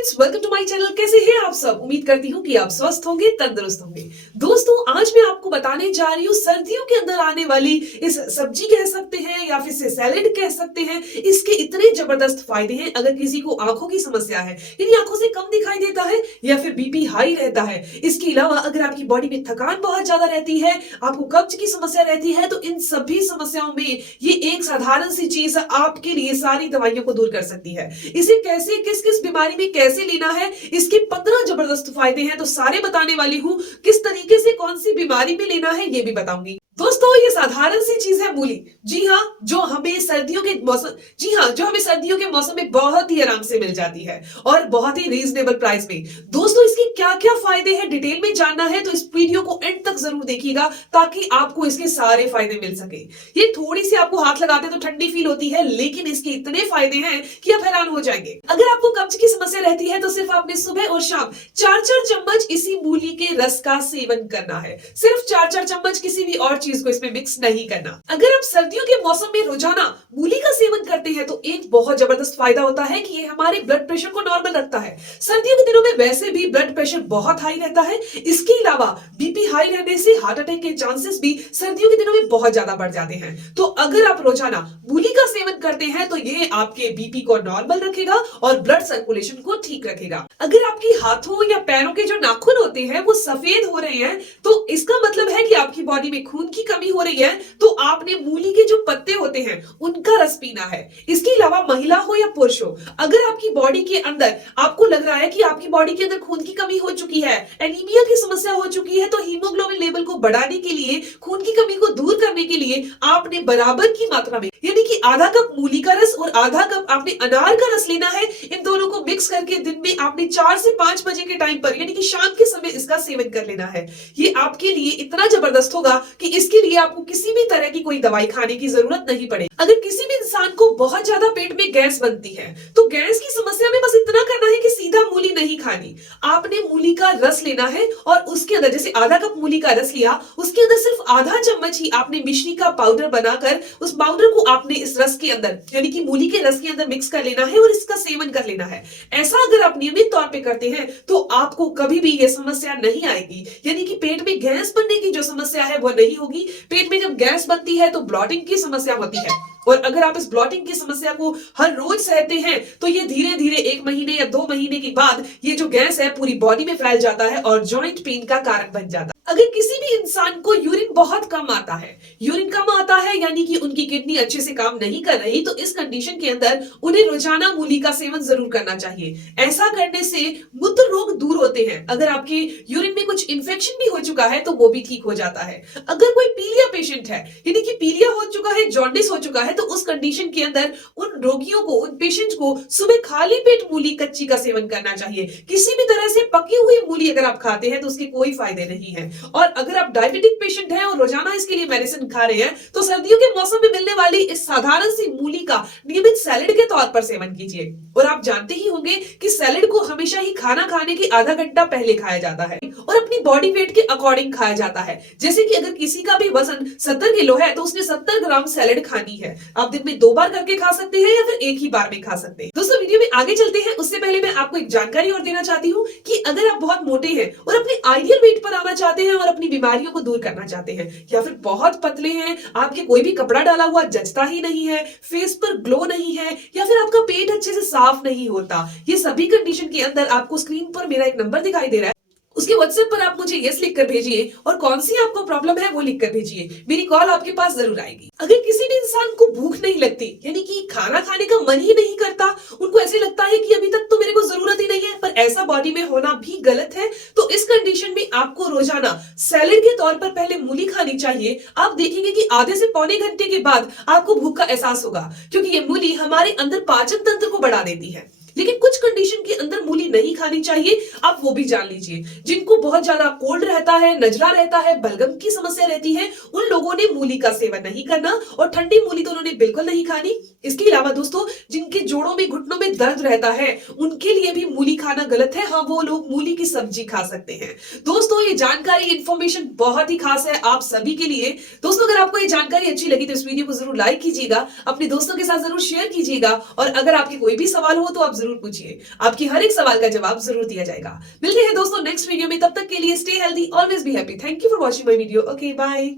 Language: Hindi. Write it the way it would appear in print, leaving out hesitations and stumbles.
Friends, welcome to my channel. कैसे हैं आप सब? उम्मीद करती हूँ कि आप स्वस्थ होंगे, तंदुरुस्त होंगे। दोस्तों, आज मैं आपको बताने जा रही हूँ सर्दियों के अंदर आने वाली इस सब्जी कह सकते हैं या फिर से सैलेड कह सकते हैं। इसके इतने जबरदस्त फायदे हैं। अगर किसी को आंखों की समस्या है, यानी आंखों से कम दिखाई देता है या फिर बीपी हाई रहता है, इसके अलावा अगर आपकी बॉडी में थकान बहुत ज्यादा रहती है, आपको कब्ज की समस्या रहती है, तो इन सभी समस्याओं में ये एक साधारण सी चीज आपके लिए सारी दवाइयों को दूर कर सकती है। इसे कैसे, किस किस बीमारी में कैसे लेना है, इसके 15 जबरदस्त फायदे हैं, तो सारे बताने वाली हूं। किस तरीके से कौन सी बीमारी में लेना है ये भी बताऊंगी। दोस्तों, ये साधारण सी चीज है मूली। जी हाँ, जो हमें सर्दियों के मौसम में बहुत ही आराम से मिल जाती है और बहुत ही रीजनेबल प्राइस में। दोस्तों, इसके क्या क्या फायदे हैं डिटेल में जानना है तो इस वीडियो को एंड तक जरूर देखिएगा, ताकि आपको इसके सारे फायदे मिल सके। ये थोड़ी सी आपको हाथ लगाते तो ठंडी फील होती है, लेकिन इसके इतने फायदे हैं कि आप हैरान हो जाएंगे। अगर आपको कब्ज की समस्या रहती है तो सिर्फ आपने सुबह और शाम 4-4 चम्मच इसी मूली के रस का सेवन करना है। सिर्फ 4-4 चम्मच, किसी भी और चीज को इसमें मिक्स नहीं करना। अगर आप सर्दियों के मौसम में रोजाना मूली का सेवन करते हैं तो एक बहुत जबरदस्त फायदा होता है कि ये हमारे ब्लड प्रेशर को नॉर्मल रखता है। सर्दियों के दिनों में वैसे भी ब्लड प्रेशर बहुत हाई रहता है। इसके अलावा बीपी हाई रहने से हार्ट अटैक के चांसेस भी सर्दियों के दिनों में बहुत ज्यादा बढ़ जाते हैं। तो अगर आप रोजाना मूली का सेवन करते हैं तो ये आपके बीपी को नॉर्मल रखेगा और ब्लड सर्कुलेशन को ठीक रखेगा। अगर आपके हाथों या पैरों के जो नाखून होते हैं वो सफेद हो रहे हैं, तो इसका मतलब है कि आपकी बॉडी में खून की कमी हो रही है, तो आपने मूली के जो पत्ते होते हैं उनका रस पीना है। इसके अलावा महिला हो या पुरुष हो, अगर आपकी बॉडी के अंदर आपको लग रहा है कि आपकी बॉडी के अंदर खून की कमी हो चुकी है, एनीमिया की समस्या हो चुकी है, तो हीमोग्लोबिन लेवल को बढ़ाने के लिए, खून की कमी को दूर करने के लिए आपने बराबर की मात्रा में, यानी कि आधा कप मूली का रस और आधा कप आपने अनार का रस लेना है। इन दोनों को मिक्स करके दिन में आपने 4 से 5 बजे के टाइम पर, यानी कि शाम के समय इसका सेवन कर लेना है। ये आपके लिए इतना जबरदस्त होगा कि इसके लिए आपको किसी भी तरह की कोई दवाई खाने की जरूरत नहीं पड़े। अगर किसी भी इंसान को बहुत ज्यादा पेट में गैस बनती है, तो गैस की समस्या में बस इतना करना है कि सीधा मूली नहीं खानी। आपने मूली का रस लेना है और उसके अंदर, जैसे आधा कप मूली का रस लिया, उसके अंदर सिर्फ आधा चम्मच ही आपने मिश्री का पाउडर बनाकर उस पाउडर को आपने इस रस के अंदर, यानी कि मूली के रस के अंदर मिक्स कर लेना है और इसका सेवन कर लेना है। ऐसा अगर आप नियमित तौर पे करते हैं तो आपको कभी भी यह समस्या नहीं आएगी, यानी कि पेट में गैस बनने की जो समस्या है वो नहीं होगी। पेट में जब गैस बनती है तो ब्लॉटिंग की समस्या होती है, और अगर आप इस ब्लॉटिंग की समस्या को हर रोज सहते हैं तो ये धीरे धीरे 1 महीने या 2 महीने के बाद ये जो गैस है पूरी बॉडी में फैल जाता है और जॉइंट पेन का कारण बन जाता है। अगर किसी भी इंसान को यूरिन बहुत कम आता है, यानी कि उनकी किडनी अच्छे से काम नहीं कर रही, तो इस कंडीशन के अंदर उन्हें रोजाना मूली का सेवन जरूर करना चाहिए। ऐसा करने से मूत्र रोग दूर होते हैं। अगर आपके यूरिन में कुछ इन्फेक्शन भी हो चुका है तो वो भी ठीक हो जाता है। अगर कोई पीलिया पेशेंट है, यानी कि पीलिया हो चुका है, जॉन्डिस हो चुका है, तो उस कंडीशन के अंदर उन रोगियों को, उन पेशेंट को सुबह खाली पेट मूली कच्ची का सेवन करना चाहिए। किसी भी तरह से पकी हुई मूली अगर आप खाते हैं तो उसके कोई फायदे नहीं है। और अगर आप डायबिटिक पेशेंट हैं और रोजाना इसके लिए मेडिसिन खा रहे हैं, तो सर्दियों के मौसम में मिलने वाली इस साधारण सी मूली का नियमित सैलेड के तौर पर सेवन कीजिए। और आप जानते ही होंगे कि सैलेड को हमेशा ही खाना खाने के आधा घंटा पहले खाया जाता है और अपनी बॉडी वेट के अकॉर्डिंग खाया जाता है। जैसे कि अगर किसी का भी वजन 70 किलो है तो उसने 70 ग्राम सैलेड खानी है। आप दिन में 2 बार करके खा सकते हैं या फिर एक ही बार में खा सकते हैं। दोस्तों, वीडियो में आगे चलते हैं उससे पहले मैं आपको एक जानकारी और देना चाहती हूँ कि अगर आप बहुत मोटे हैं और अपने आइडियल वेट पर आना चाहते हैं और अपनी बीमारियों को दूर करना चाहते हैं, या फिर बहुत पतले हैं, आपके कोई भी कपड़ा डाला हुआ जचता ही नहीं है, फेस पर ग्लो नहीं है, या फिर आपका पेट अच्छे से साफ नहीं होता, ये सभी कंडीशन के अंदर आपको स्क्रीन पर मेरा एक नंबर दिखाई दे रहा है, उसके व्हाट्सएप पर आप मुझे यस लिखकर भेजिए और कौन सी आपको प्रॉब्लम है वो लिखकर भेजिए। मेरी कॉल आपके पास जरूर आएगी। अगर किसी भी इंसान को भूख नहीं लगती, यानी कि खाना खाने का मन ही नहीं करता, उनको ऐसे लगता है कि अभी तक तो मेरे को जरूरत ही नहीं है, पर ऐसा बॉडी में होना भी गलत है, तो इस कंडीशन में आपको रोजाना सैलेड के तौर पर पहले मूली खानी चाहिए। आप देखेंगे कि आधे से पौने घंटे के बाद आपको भूख का एहसास होगा, क्योंकि ये मूली हमारे अंदर पाचन तंत्र को बढ़ा देती है। लेकिन कुछ कंडीशन के अंदर मूली नहीं खानी चाहिए, आप वो भी जान लीजिए। जिनको बहुत ज्यादा कोल्ड रहता है, नजला रहता है, बलगम की समस्या रहती है, उन लोगों ने मूली का सेवन नहीं करना, और ठंडी मूली तो उन्होंने बिल्कुल नहीं खानी। इसके अलावा दोस्तों, जिनके जोड़ों में, घुटनों में दर्द रहता है, उनके लिए भी मूली खाना गलत है। हाँ, वो लोग मूली की सब्जी खा सकते हैं। दोस्तों, ये जानकारी, इंफॉर्मेशन बहुत ही खास है आप सभी के लिए। दोस्तों, अगर आपको ये जानकारी अच्छी लगी तो इस वीडियो को जरूर लाइक कीजिएगा, अपने दोस्तों के साथ जरूर शेयर कीजिएगा, और अगर आपके कोई भी सवाल हो तो आप जरूर पूछिए। आपकी हर एक सवाल सवाल का जवाब जरूर दिया जाएगा। मिलते हैं दोस्तों नेक्स्ट वीडियो में, तब तक के लिए stay healthy, always be happy. Thank you for watching my video. Okay bye.